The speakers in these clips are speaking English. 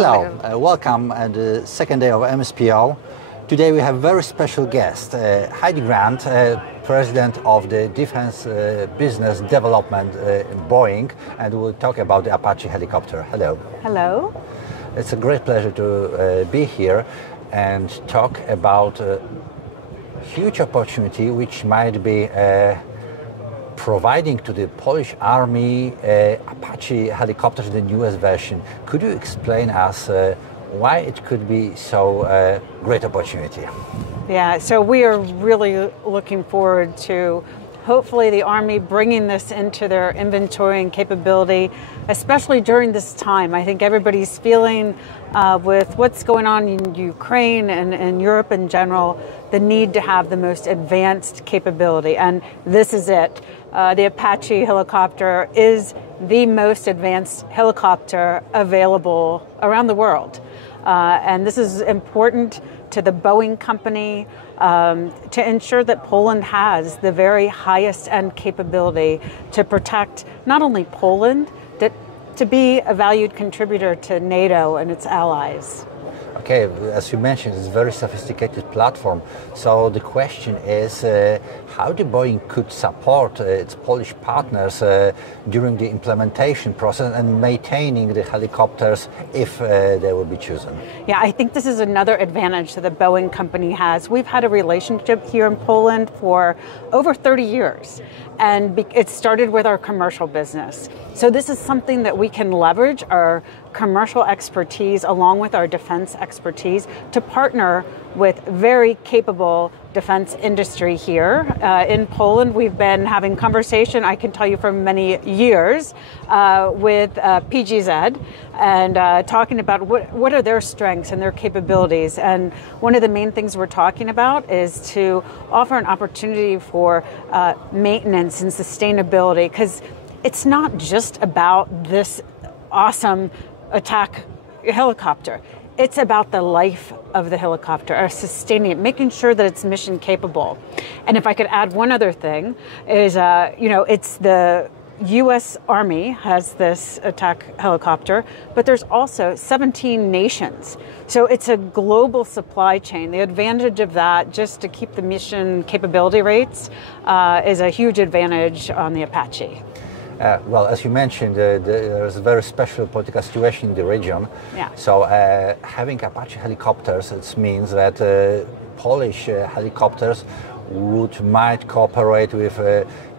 Hello, welcome at the second day of MSPO. Today we have a very special guest, Heidi Grant, President of the Defense Business Development in Boeing, and we'll talk about the Apache helicopter. Hello. Hello. It's a great pleasure to be here and talk about a huge opportunity which might be providing to the Polish Army Apache helicopters, the newest version. Could you explain us why it could be so great opportunity? Yeah, so we are really looking forward to hopefully the Army bringing this into their inventory and capability, especially during this time. I think everybody's feeling with what's going on in Ukraine and Europe in general, the need to have the most advanced capability, and this is it. The Apache helicopter is the most advanced helicopter available around the world. And this is important to the Boeing company to ensure that Poland has the very highest end capability to protect not only Poland, but to be a valued contributor to NATO and its allies. Okay, as you mentioned, it's a very sophisticated platform. So the question is how the Boeing could support its Polish partners during the implementation process and maintaining the helicopters if they will be chosen. Yeah, I think this is another advantage that the Boeing company has. We've had a relationship here in Poland for over 30 years, and it started with our commercial business. So this is something that we can leverage our commercial expertise along with our defense expertise to partner with very capable defense industry here. In Poland, we've been having conversation, I can tell you for many years, with PGZ and talking about what are their strengths and their capabilities. And one of the main things we're talking about is to offer an opportunity for maintenance and sustainability, because it's not just about this awesome attack helicopter. It's about the life of the helicopter, or sustaining it, making sure that it's mission capable. And if I could add one other thing, is it's the U.S. Army has this attack helicopter, but there's also 17 nations. So it's a global supply chain. The advantage of that, just to keep the mission capability rates, is a huge advantage on the Apache. Well, as you mentioned, there's a very special political situation in the region. Yeah. So having Apache helicopters, it means that Polish helicopters might cooperate with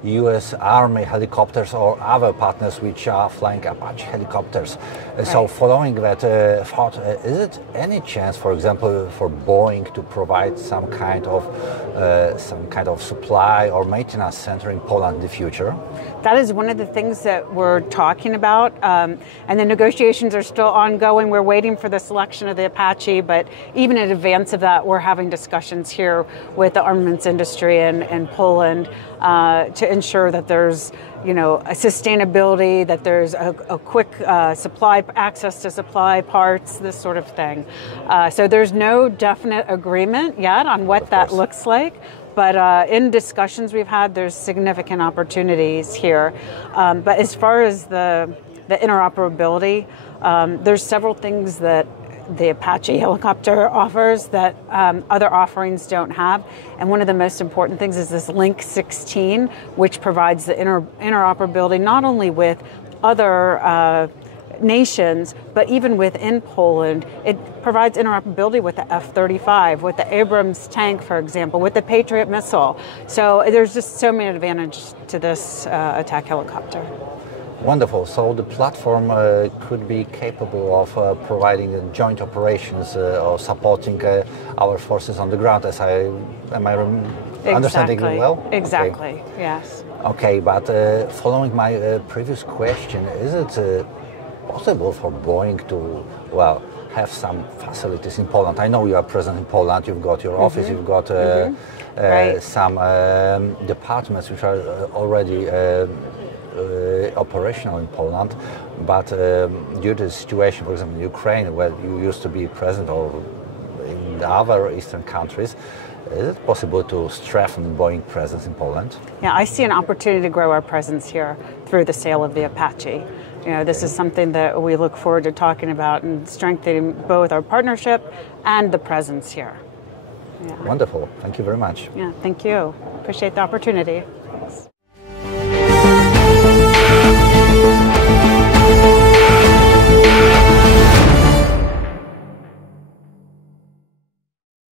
U.S. Army helicopters or other partners which are flying Apache helicopters. Right. So following that thought, is it any chance, for example, for Boeing to provide some kind of supply or maintenance center in Poland in the future? That is one of the things that we're talking about, and the negotiations are still ongoing. We're waiting for the selection of the Apache, but even in advance of that, we're having discussions here with the armaments industry in Poland to ensure that there's, a sustainability, that there's a quick supply, access to supply parts, this sort of thing. So there's no definite agreement yet on what that looks like. But in discussions we've had, there's significant opportunities here. But as far as the interoperability, there's several things that the Apache helicopter offers that other offerings don't have. And one of the most important things is this Link 16, which provides the interoperability not only with other nations, but even within Poland. It provides interoperability with the F-35, with the Abrams tank, for example, with the Patriot missile. So there's just so many advantages to this attack helicopter. Wonderful. So the platform could be capable of providing joint operations or supporting our forces on the ground, am I understanding it well? Exactly, okay. Yes. Okay, but following my previous question, is it possible for Boeing to, have some facilities in Poland? I know you are present in Poland, you've got your office, you've got right. some departments which are already operational in Poland, but due to the situation, for example, in Ukraine, where you used to be present, or in other Eastern countries, is it possible to strengthen Boeing presence in Poland? Yeah, I see an opportunity to grow our presence here through the sale of the Apache. This is something that we look forward to talking about and strengthening both our partnership and the presence here. Wonderful. Thank you very much. Yeah, thank you. Appreciate the opportunity. Thanks.